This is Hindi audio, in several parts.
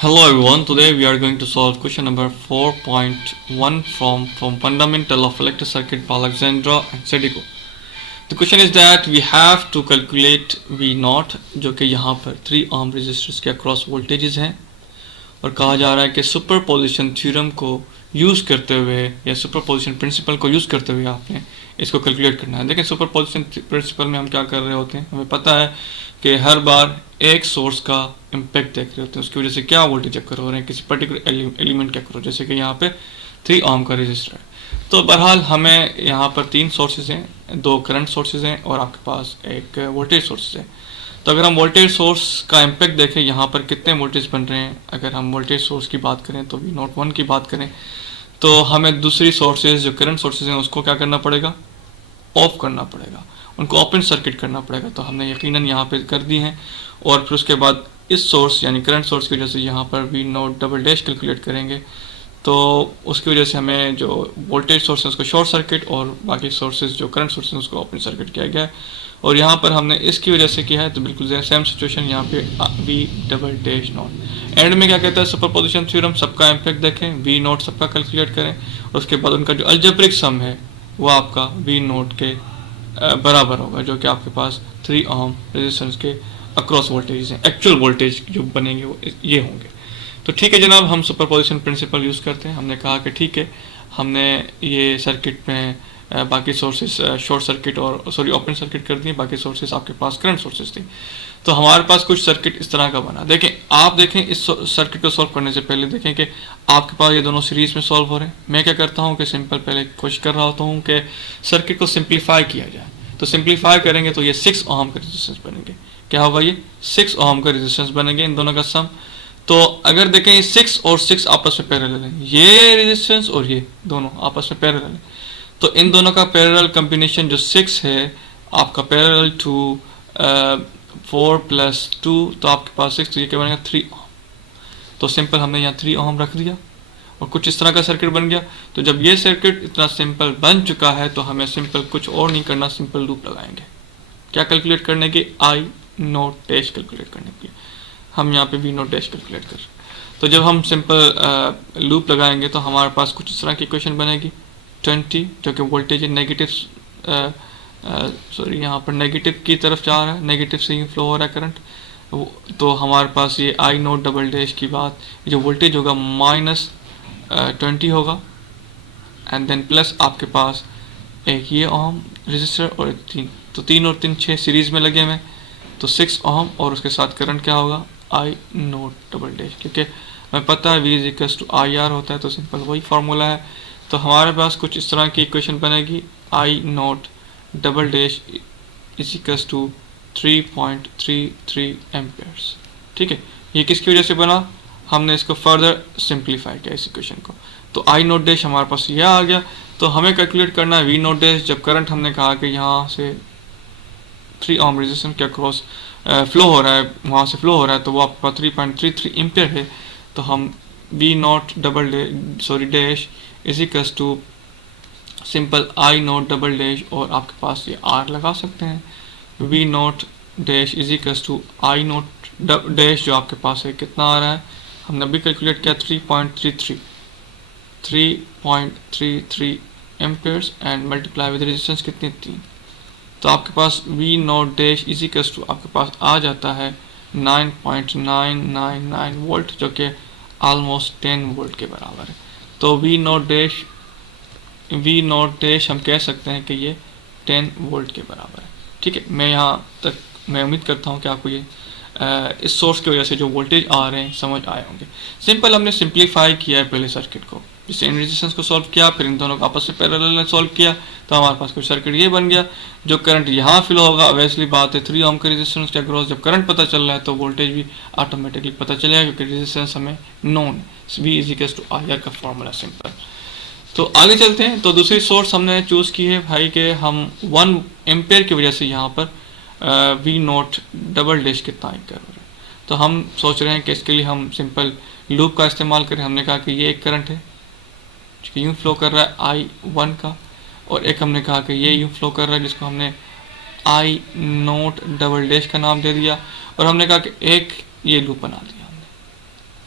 Hello everyone, today we are going to solve question number 4.1 from Fundamental of Electric Circuit by Alexandra and Sedico. The question is that we have to calculate V naught जो कि यहाँ पर 3 ohm resistors के across voltages हैं और कहा जा रहा है कि सुपरपोजिशन थ्योरम को यूज़ करते हुए या सुपरपोजिशन प्रिंसिपल को यूज़ करते हुए आपने इसको कैलकुलेट करना है। देखिए सुपरपोजिशन प्रिंसिपल में हम क्या कर रहे होते हैं, हमें पता है कि हर बार एक सोर्स का इम्पैक्ट देख रहे होते हैं, उसकी वजह से क्या वोल्टेज अकर हो रहे हैं किसी पर्टिकुलर एलिमेंट के अकर, जैसे कि यहाँ पे 3 ओम का रजिस्टर है। तो बहरहाल हमें यहाँ पर 3 सोर्सेज हैं, 2 करंट सोर्सेज हैं और आपके पास एक वोल्टेज सोर्सेज है। तो अगर हम वोल्टेज सोर्स का इम्पैक्ट देखें यहाँ पर कितने वोल्टेज बन रहे हैं, अगर हम वोल्टेज सोर्स की बात करें तो वी नॉट 1 की बात करें तो हमें दूसरी सोर्सेज जो करंट सोर्सेज हैं उसको क्या करना पड़ेगा, ऑफ करना पड़ेगा, उनको ओपन सर्किट करना पड़ेगा। तो हमने यकीनन यहाँ पे कर दी हैं और फिर उसके बाद इस सोर्स यानी करंट सोर्स की वजह से यहाँ पर V not double dash calculate करेंगे तो उसकी वजह से हमें जो वोल्टेज सोर्स है उसको शॉर्ट सर्किट और बाकी सोर्सेज जो करंट सोर्स है उसको ओपन सर्किट किया गया है। और यहाँ पर हमने इसकी वजह से किया है तो बिल्कुल सेम सिचुएशन यहाँ पे V double dash not. End में क्या कहता है सुपरपोजिशन थ्योरम, सबका इम्पैक्ट देखें, वी नॉट सबका कैलकुलेट करें और उसके बाद उनका जो अलजेब्रिक सम है वो आपका वी नॉट के बराबर होगा जो कि आपके पास 3 ओम रेजिस्टेंस के अक्रॉस वोल्टेज हैं। एक्चुअल वोल्टेज जो बनेंगे वो ये होंगे। तो ठीक है जनाब, हम सुपरपोजिशन प्रिंसिपल यूज़ करते हैं। हमने कहा कि ठीक है हमने ये सर्किट में बाकी सोर्सेज शॉर्ट सर्किट और सॉरी ओपन सर्किट कर दिए, बाकी सोर्सेज आपके पास करंट सोर्सेज थे। तो हमारे पास कुछ सर्किट इस तरह का बना। देखें आप देखें इस सर्किट को सॉल्व करने से पहले देखें कि आपके पास ये दोनों सीरीज में सॉल्व हो रहे हैं। मैं क्या करता हूँ कि सिंपल पहले कोशिश कर रहा होता हूँ कि सर्किट को सिंप्लीफाई किया जाए। तो सिंप्लीफाई करेंगे तो ये 6 ओम का रेजिस्टेंस बनेंगे। क्या होगा, ये 6 ओम का रेजिस्टेंस बनेंगे इन दोनों का सम। तो अगर देखें ये 6 और 6 आपस में पैरेलल है, ये रेजिस्टेंस और ये दोनों आपस में पैरेलल है, तो इन दोनों का पैरेलल कॉम्बिनेशन जो 6 है आपका पैरेलल टू 4 + 2 तो आपके पास 6 तो ये क्या बनेगा 3 ओम। तो सिंपल हमने यहाँ 3 ओम रख दिया और कुछ इस तरह का सर्किट बन गया। तो जब ये सर्किट इतना सिंपल बन चुका है तो हमें सिंपल कुछ और नहीं करना, सिंपल लूप लगाएंगे। क्या कैलकुलेट करने के, आई नॉट डैश कैलकुलेट करने के लिए हम यहाँ पे वी नॉट डैश कैलकुलेट कर। तो जब हम सिंपल लूप लगाएंगे तो हमारे पास कुछ इस तरह की इक्वेशन बनेगी। 20 जो कि वोल्टेज नेगेटिव सॉरी यहाँ पर नेगेटिव की तरफ जा रहा है, नेगेटिव से ही फ्लो हो रहा है करंट। तो हमारे पास ये आई नॉट डबल डैश की बात, जो वोल्टेज होगा -20 होगा एंड देन प्लस आपके पास एक ये ओम रेजिस्टर और 3, तो 3 और 3 6 सीरीज में लगे हुए, तो 6 ओम और उसके साथ करंट क्या होगा आई नॉट डबल डैश, क्योंकि हमें पता है V = IR होता है तो सिंपल वही फार्मूला है। तो हमारे पास कुछ इस तरह की इक्वेशन बनेगी, आई नॉट डबल डैश = 3.33 एम्पेयर्स। ठीक है, ये किसकी वजह से बना, हमने इसको फर्दर सिंप्लीफाई किया इस इक्वेशन को। तो आई नॉट डैश हमारे पास यह आ गया। तो हमें कैलकुलेट करना है वी नॉट डैश जब करंट हमने कहा कि यहाँ से 3 ओम रेजिस्टेंस के अक्रॉस फ्लो हो रहा है, वहाँ से फ्लो हो रहा है, तो वो आपका 3.33 एम्पेयर है। तो हम V not double dash = simple I not double dash और आपके पास ये आर लगा सकते हैं। V not dash = I not dash जो आपके पास है कितना आ रहा है, हमने अभी कैलकुलेट किया 3.33 Ampere's and multiply with resistance कितनी 3। तो आपके पास वी नॉट डैश = आपके पास आ जाता है 9.999 वोल्ट जो कि ऑलमोस्ट 10 वोल्ट के बराबर है। तो वी नॉट डैश हम कह सकते हैं कि ये 10 वोल्ट के बराबर है। ठीक है, मैं यहाँ तक मैं उम्मीद करता हूँ कि आपको ये इस सोर्स की वजह से जो वोल्टेज आ रहे हैं समझ आए होंगे। सिंपल हमने सिंप्लीफाई किया है पहले सर्किट को, जिससे इन रेजिस्टेंस को सॉल्व किया, फिर इन दोनों को आपस में पैरेलल में सॉल्व किया, तो हमारे पास कुछ सर्किट ये बन गया। जो करंट यहाँ फ्लो होगा ऑब्वियसली बात है 3 ओम के रेजिस्टेंस के अक्रॉस जब करंट पता चल रहा है तो वोल्टेज भी ऑटोमेटिकली पता चलेगा, क्योंकि रेजिस्टेंस हमें नोन है, V = IR का फॉर्मूला सिंपल। तो आगे चलते हैं। तो दूसरी सोर्स हमने चूज़ की है भाई कि हम 1 एम्पेयर की वजह से यहाँ पर वी नॉट डबल डैश कितना कर रहे हैं। तो हम सोच रहे हैं कि इसके लिए हम सिंपल लूप का इस्तेमाल करें। हमने कहा कि ये एक करंट है जो यूँ फ्लो कर रहा है I1 का, और एक हमने कहा कि ये यूँ फ्लो कर रहा है जिसको हमने आई नॉट डबल डैश का नाम दे दिया, और हमने कहा कि एक ये लूप बना दिया हमने।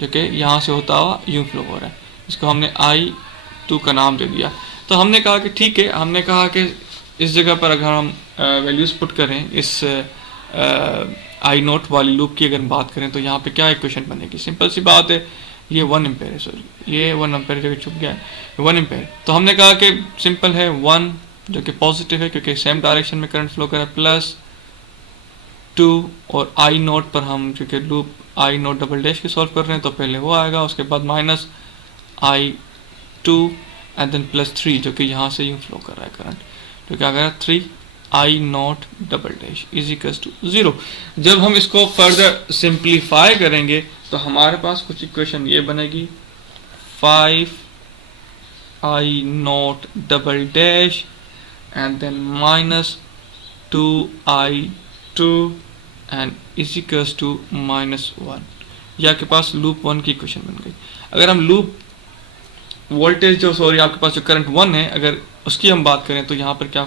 जो कि यहाँ से होता हुआ यूं फ्लो हो रहा है, इसको हमने I2 का नाम दे दिया। तो हमने कहा कि ठीक है, हमने कहा कि इस जगह पर अगर हम वैल्यूज़ पुट करें इस आई नोट वाली लूप की अगर हम बात करें तो यहाँ पे क्या इक्वेशन बनेगी, सिंपल सी बात है, ये 1 एम्पेयर है, सॉरी ये 1 एम्पेयर जगह छुप गया है 1 एम्पेयर। तो हमने कहा कि सिंपल है 1 जो कि पॉजिटिव है क्योंकि सेम डायरेक्शन में करंट फ्लो कर रहा है, प्लस 2 और आई नोट पर हम क्योंकि लूप आई नोट डबल डैश की सॉल्व कर रहे हैं तो पहले वो आएगा, उसके बाद minus I2 and then plus 3 जो कि यहाँ से यूँ फ्लो कर रहा है करंट, तो क्या करेगा 3 I not double dash is equal to 0। जब हम इसको फर्दर सिंप्लीफाई करेंगे तो हमारे पास कुछ इक्वेशन ये बनेगी 5 I not double dash and then minus 2 I2 and is equal to -1। ये आपके पास लूप 1 की इक्वेशन बन गई। अगर हम लूप वोल्टेज जो सॉरी आपके पास जो करंट 1 है अगर उसकी हम बात करें तो यहाँ पर क्या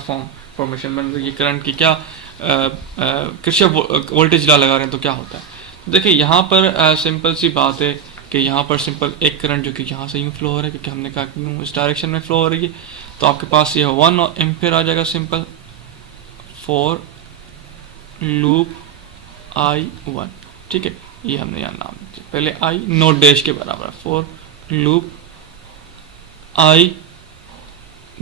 फॉर्मेशन बन रही है, करंट की क्या किरचॉफ वोल्टेज लॉ लगा रहे हैं तो क्या होता है। तो देखिए यहाँ पर सिंपल सी बात है कि यहाँ पर सिंपल एक करंट जो कि यहाँ से यूँ फ्लो हो रहा है क्योंकि हमने कहा कि इस डायरेक्शन में फ्लो हो रही है, तो आपके पास ये 1 एम्पेयर आ जाएगा सिंपल फॉर लूप I1। ठीक है, ये हमने यहाँ नाम दिया, पहले I नोट डैश के बराबर for loop I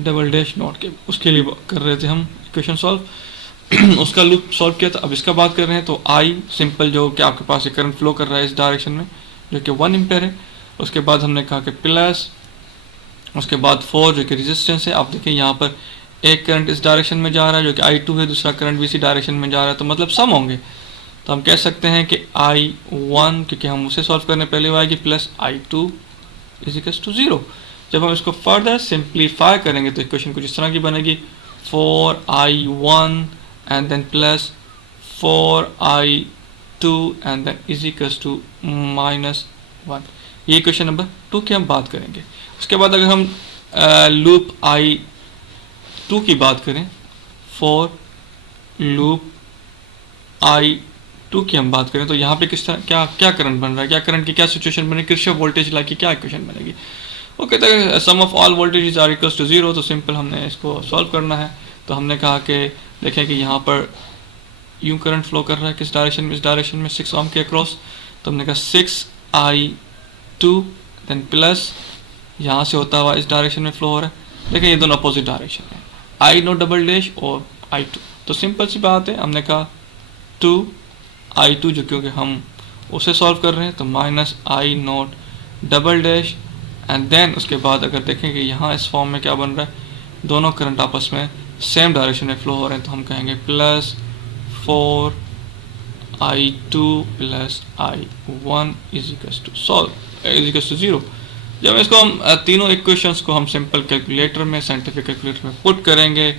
double dash not के, उसके लिए कर रहे थे हम इक्वेशन सॉल्व उसका लूप सॉल्व किया था। अब इसका बात कर रहे हैं तो I सिंपल जो कि आपके पास एक करंट फ्लो कर रहा है इस डायरेक्शन में जो कि 1 एम्पेयर है, उसके बाद हमने कहा कि प्लस उसके बाद 4 जो कि रेजिस्टेंस है। आप देखिए यहाँ पर एक करंट इस डायरेक्शन में जा रहा है जो कि I2 है, दूसरा करंट भी इसी डायरेक्शन में जा रहा है, तो मतलब सम होंगे, तो हम कह सकते हैं कि I1 क्योंकि हम उसे सॉल्व करने पहले वो आएगी plus I2 is equal to 0। जब हम इसको फर्दर सिंप्लीफाई करेंगे तो इक्वेशन कुछ इस तरह की बनेगी 4I1 and then plus 4I2 and then is equal to -1। ये इक्वेशन नंबर 2 की हम बात करेंगे। उसके बाद अगर हम लूप I2 की बात करें, फॉर लूप I2 की हम बात करें तो यहाँ पे किस तरह क्या करंट बन रहा है, क्या करंट की क्या सिचुएशन बनेगी, किरचॉफ वोल्टेज लॉ की क्या इक्वेशन बनेगी। वो कहते हैं sum of all voltage are equals to 0, तो सिंपल हमने इसको सॉल्व करना है। तो हमने कहा कि देखें कि यहाँ पर यूं करंट फ्लो कर रहा है किस डायरेक्शन में, इस डायरेक्शन में 6 ओम के अक्रॉस, तो हमने कहा 6I2 देन प्लस यहाँ से होता हुआ इस डायरेक्शन में फ्लो हो रहा है। देखें ये दोनों अपोजिट डायरेक्शन है, I नोट डबल डैश और I2, तो सिंपल सी बात है, हमने कहा 2I2 जो क्योंकि हम उसे सॉल्व कर रहे हैं तो minus I not double dash and then उसके बाद अगर देखें कि यहाँ इस फॉर्म में क्या बन रहा है, दोनों करंट आपस में सेम डायरेक्शन में फ्लो हो रहे हैं, तो हम कहेंगे plus 4I2 plus I1 is equal to solve is equal to 0। जब इसको हम तीनों इक्वेशंस को हम सिंपल कैलकुलेटर में साइंटिफिक कैलकुलेटर में पुट करेंगे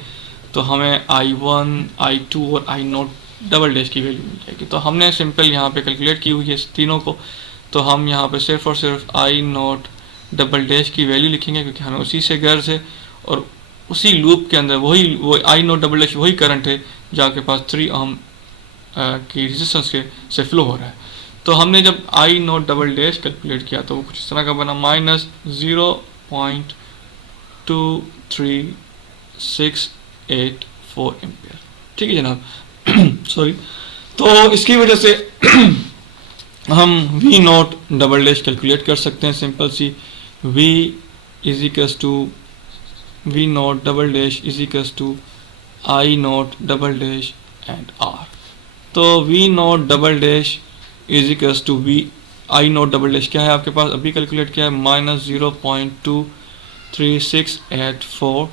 तो हमें I1 I2 और I नोट डबल डैश की वैल्यू मिल जाएगी। तो हमने सिंपल यहाँ पे कैलकुलेट की हुई है इस तीनों को, तो हम यहाँ पे सिर्फ और सिर्फ I नोट डबल डैश की वैल्यू लिखेंगे क्योंकि हमें उसी से गर्ज है और उसी लूप के अंदर वो I नोट डबल डैश वही करंट है जो आपके पास 3 ओम की रेजिस्टेंस के से फ्लो हो रहा है। तो हमने जब I not double dash calculate किया तो वो कुछ इस तरह का बना -0.2368 एम्पियर। ठीक है जनाब सॉरी। तो इसकी वजह से हम V not double dash calculate कर सकते हैं, सिंपल सी V is equal to V not double dash is equal to I not double dash and R। तो V not double dash is equal to I not double dash क्या है आपके पास अभी कैलकुलेट किया है -0.23684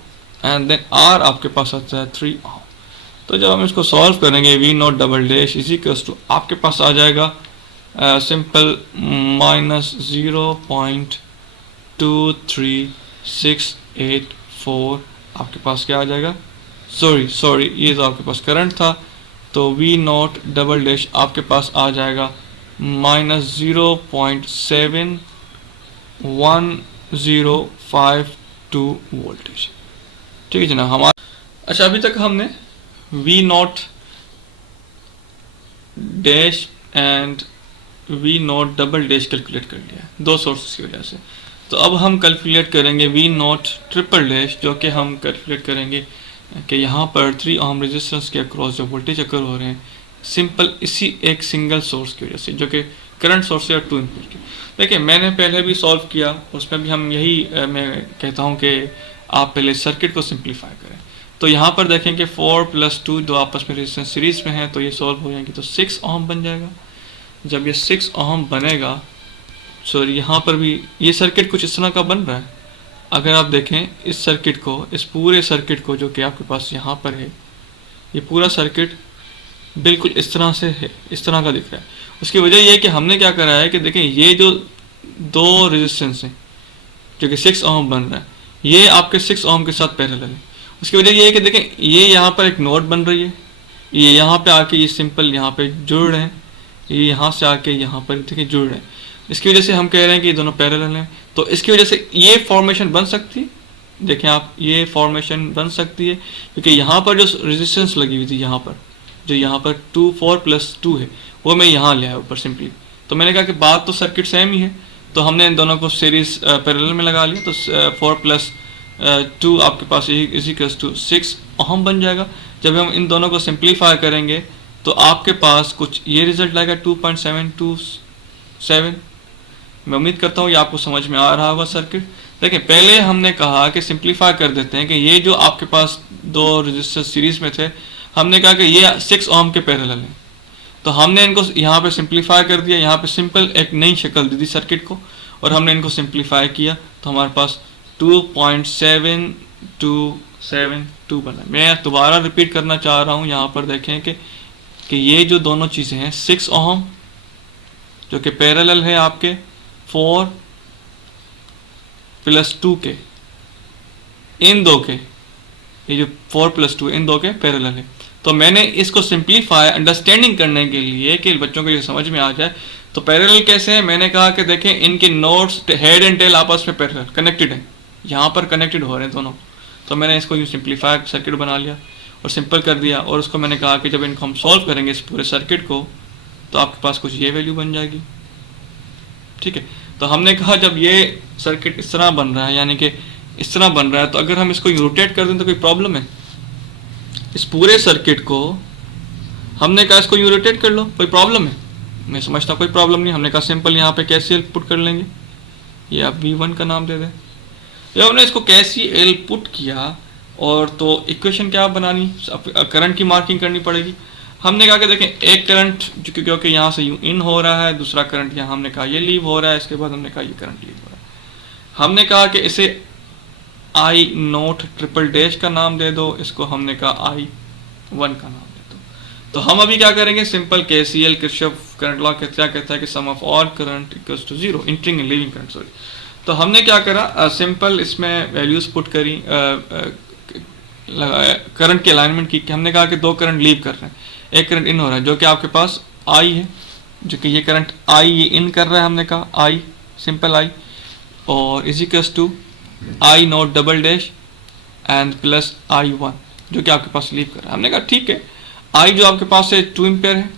एंड देन R आपके पास आता है 3 ओम। तो जब हम इसको सॉल्व करेंगे V not double dash is equal to आपके पास आ जाएगा सिंपल -0.23684 आपके पास क्या आ जाएगा, सॉरी ये तो आपके पास करंट था, तो V नोट डबल डैश आपके पास आ जाएगा -0.71052 वोल्टेज। ठीक है जनाब हमारा। अच्छा अभी तक हमने V not dash and V not double dash calculate कर लिया है दो सोर्सेस की वजह से। तो अब हम कैलकुलेट करेंगे वी नॉट ट्रिपल डैश, जो कि हम कैलकुलेट करेंगे कि यहाँ पर 3 ओम रेजिस्टेंस के अक्रॉस जो वोल्टेज अकर हो रहे हैं सिंपल इसी एक सिंगल सोर्स की वजह से, जो कि करंट सोर्स है और 2 इनपुट की। देखिए मैंने पहले भी सॉल्व किया, उसमें भी हम यही मैं कहता हूँ कि आप पहले सर्किट को सिंप्लीफाई करें। तो यहाँ पर देखें कि 4 + 2 जो आपस में रेजिस्टेंस सीरीज में है तो ये सॉल्व हो जाएंगे, तो 6 ओम बन जाएगा। जब ये 6 ओम बनेगा, सॉरी यहाँ पर भी ये सर्किट कुछ इस तरह का बन रहा है। अगर आप देखें इस सर्किट को, इस पूरे सर्किट को जो कि आपके पास यहाँ पर है, ये पूरा सर्किट बिल्कुल इस तरह से है, इस तरह का दिख रहा है। उसकी वजह यह है कि हमने क्या करा है कि देखें ये जो दो रेजिस्टेंस हैं जो कि 6 ओम बन रहा है, ये आपके 6 ओम के साथ पैरेलल है। उसकी वजह यह है कि देखें ये यहाँ पर एक नोड बन रही है, ये यहाँ पे आके ये सिंपल यहाँ पे जुड़ रहे हैं, ये यहाँ से आके यहाँ पर देखें जुड़ रहे हैं। इसकी वजह से हम कह रहे हैं कि ये दोनों पैरेलल हैं, तो इसकी वजह से ये फॉर्मेशन बन सकती है। देखें आप, ये फॉर्मेशन बन सकती है क्योंकि यहाँ पर जो रेजिस्टेंस लगी हुई थी, यहाँ पर जो यहाँ पर 4 + 2 है वो मैं यहाँ ले आया ऊपर सिंपली। तो मैंने कहा कि बात तो सर्किट सेम ही है, तो हमने इन दोनों को सीरीज पैरेलल में लगा लिया। तो 4 + 2 आपके पास = 6 ओम बन जाएगा। जब हम इन दोनों को सिंप्लीफाई करेंगे तो आपके पास कुछ ये रिजल्ट आएगा 2.727। मैं उम्मीद करता हूँ ये आपको समझ में आ रहा होगा सर्किट। देखिए पहले हमने कहा कि सिंप्लीफाई कर देते हैं कि ये जो आपके पास दो रजिस्टर सीरीज में थे, हमने कहा कि ये 6 ओम के पैरेलल हैं, तो हमने इनको यहाँ पे सिंप्लीफाई कर दिया। यहाँ पे सिंपल एक नई शक्ल दी थी सर्किट को और हमने इनको सिंप्लीफाई किया तो हमारे पास 2.7272 बना। मैं दोबारा रिपीट करना चाह रहा हूँ, यहाँ पर देखें कि ये जो दोनों चीज़ें हैं 6 ओम जो कि पैरेलल है आपके 4 + 2 के, इन दो के, ये जो 4 + 2 इन दो के पैरेलल है। तो मैंने इसको सिंप्लीफाई अंडरस्टैंडिंग करने के लिए कि बच्चों को ये समझ में आ जाए, तो पैरेलल कैसे है, मैंने कहा कि देखें इनके नोड्स हेड एंड टेल आपस में पैरेलल कनेक्टेड हैं, यहाँ पर कनेक्टेड हो रहे हैं दोनों। तो मैंने इसको यूँ सिंप्लीफाई सर्किट बना लिया और सिंपल कर दिया, और उसको मैंने कहा कि जब इनको हम सॉल्व करेंगे इस पूरे सर्किट को तो आपके पास कुछ ये वैल्यू बन जाएगी। ठीक है, तो हमने कहा जब ये सर्किट इस तरह बन रहा है, यानी कि इस तरह बन रहा है, तो अगर हम इसको रोटेट कर दें तो कोई प्रॉब्लम है? इस पूरे सर्किट को हमने कहा इसको यूँ रोटेट कर लो, कोई प्रॉब्लम है? मैं समझता कोई प्रॉब्लम नहीं। हमने कहा सिंपल यहाँ पे KCL पुट कर लेंगे, ये आप V1 का नाम दे दें। जब हमने इसको KCL पुट किया और तो इक्वेशन क्या बनानी, करंट की मार्किंग करनी पड़ेगी। हमने कहा कि देखें एक करंट क्योंकि यहाँ से यूँ इन हो रहा है, दूसरा करंट यहाँ हमने कहा ये लीव हो रहा है, इसके बाद हमने कहा ये करंट लीव हो रहा है। हमने कहा कि इसे I0 ट्रिपल डैश का नाम दे दो, इसको हमने कहा I1 का नाम दे दो। तो हम अभी क्या करेंगे, simple KCL Kirchhoff current law क्या कहता है कि sum of all current equals to 0, entering and leaving current, sorry. तो हमने क्या करा, सिंपल इसमें वैल्यूज पुट करी, करंट की अलाइनमेंट की। हमने कहा कि दो करंट लीव कर रहे हैं, एक करंट इन हो रहा है जो कि आपके पास I है, जो कि ये करंट I ये इन कर रहा है, हमने कहा I सिंपल I, और = I0 double dash and plus I1 जो कि आपके पास लीव कर रहा है। हमने कहा ठीक है, I जो आपके पास है 2 एम्पेयर है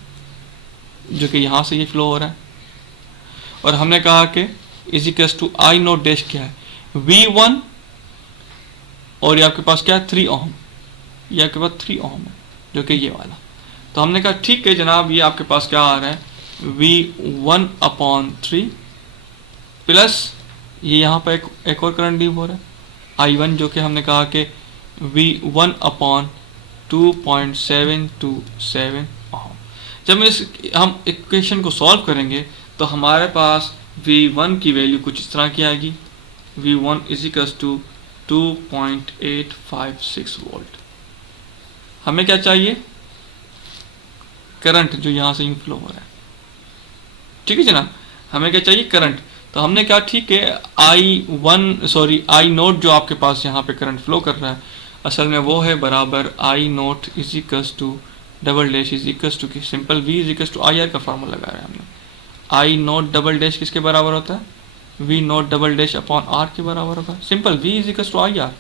जो कि यहाँ से ये फ्लो हो रहा है, और हमने कहा कि = I0 डैश क्या है, V1, और ये आपके पास क्या है 3 ओम, ये आपके पास 3 ओम है जो कि ये वाला। तो हमने कहा ठीक है जनाब, ये आपके पास क्या आ रहा है V1/3 प्लस ये यहाँ पर एक और करंट लीव हो रहा है I1 जो कि हमने कहा कि V1/2.727 ओम। जब हम इक्वेशन को सॉल्व करेंगे तो हमारे पास V1 की वैल्यू कुछ इस तरह की आएगी, V1 = 2.856 वोल्ट। हमें क्या चाहिए, करंट जो यहाँ से यूँ फ्लो हो रहा है। ठीक है जनाब, हमें क्या चाहिए, करंट। तो हमने कहा ठीक है I0 जो आपके पास यहाँ पे करंट फ्लो कर रहा है असल में वो है बराबर I0 = double dash simple V = IR का फार्मूला लगा रहा है हमने। I0 डबल डैश किसके बराबर होता है, V0 double dash upon R के बराबर होगा। सिंपल V = IR,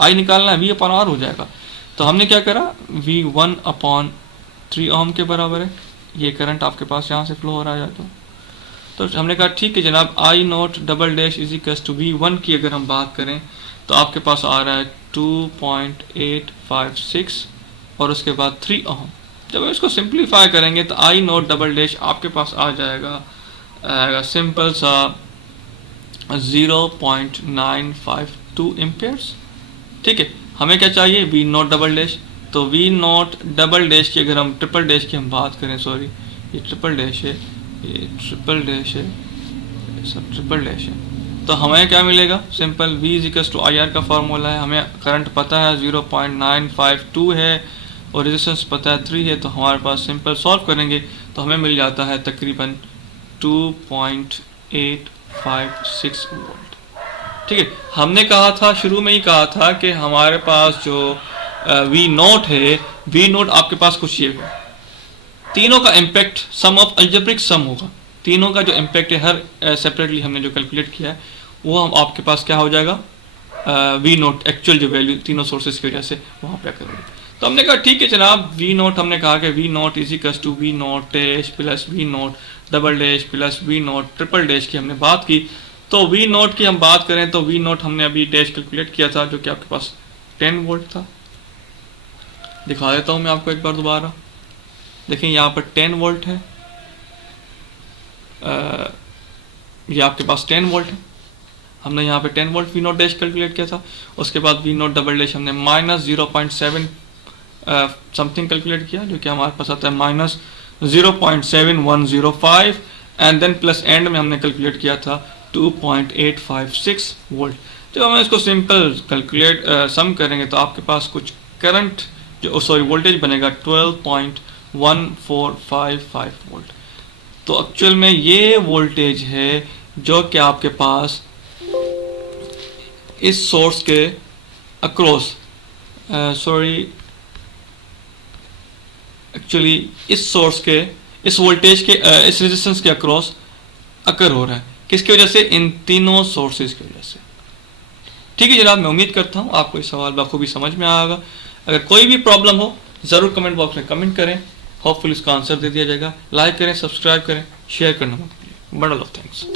I निकालना है, V/R हो जाएगा। तो हमने क्या करा, V1/3 ओम के बराबर है, ये करंट आपके पास यहाँ से फ्लो हो रहा है तो हमने कहा ठीक है जनाब, I not double dash is equals to V1 की अगर हम बात करें तो आपके पास आ रहा है 2.856 और उसके बाद 3 ओम। जब हम इसको सिंप्लीफाई करेंगे तो आई नॉट डबल डैश आपके पास आ जाएगा सिंपल सा 0.952 एम्पियर्स। ठीक है, हमें क्या चाहिए, वी नॉट डबल डैश। तो वी नॉट डबल डैश की अगर हम ट्रिपल डैश की हम बात करें, सॉरी ये ट्रिपल डैश है, ये ट्रिपल डैश है, सब ट्रिपल डैश है, तो हमें क्या मिलेगा, simple V is equals to IR का फार्मूला है, हमें करंट पता है 0.952 है और रेजिस्टेंस पता है 3 है, तो हमारे पास सिंपल सॉल्व करेंगे तो हमें मिल जाता है तकरीबन 2.856 वोल्ट। ठीक है, हमने कहा था शुरू में ही कहा था कि हमारे पास जो V नोट है, V नोट आपके पास कुछ ये है, तीनों का इम्पैक्ट सम ऑफ अलजेब्रिक सम होगा, तीनों का जो इम्पैक्ट है हर सेपरेटली हमने जो कैलकुलेट किया है वो हम आपके पास क्या हो जाएगा, V नोट एक्चुअल जो वैल्यू तीनों सोर्सेज की वजह से वहाँ पे करेंगे। तो हमने कहा ठीक है जनाब, V नोट हमने कहा कि V not is equals to V not dash plus V not double dash plus V not triple dash की हमने बात की। तो V नोट की हम बात करें तो V नोट हमने अभी डैश कैलकुलेट किया था जो कि आपके पास 10 वोल्ट था। दिखा देता हूँ मैं आपको एक बार दोबारा, देखिए यहाँ पर 10 वोल्ट है, ये आपके पास 10 वोल्ट है, हमने यहाँ पे 10 volt V not dash calculate किया था। उसके बाद V नोट डबल डैश हमने माइनस 0.7 समथिंग कैलकुलेट किया जो कि हमारे पास आता है minus 0.7105 and then plus end में हमने कैलकुलेट किया था 2.856 वोल्ट। जब हम इसको सिंपल कैलकुलेट सम करेंगे तो आपके पास कुछ करंट जो सॉरी वोल्टेज बनेगा 12.1455 वोल्ट। तो एक्चुअल में ये वोल्टेज है जो कि आपके पास इस सोर्स के अक्रॉस एक्चुअली इस सोर्स के इस वोल्टेज के इस रेजिस्टेंस के अक्रॉस अकर हो रहा है, किसकी वजह से, इन तीनों सोर्सेज की वजह से। ठीक है जनाब, मैं उम्मीद करता हूँ आपको इस सवाल बखूबी समझ में आएगा। अगर कोई भी प्रॉब्लम हो ज़रूर कमेंट बॉक्स में कमेंट करें, होपफुली इसका आंसर दे दिया जाएगा। लाइक करें, सब्सक्राइब करें, शेयर करना मत भूलिए। Bundle of thanks.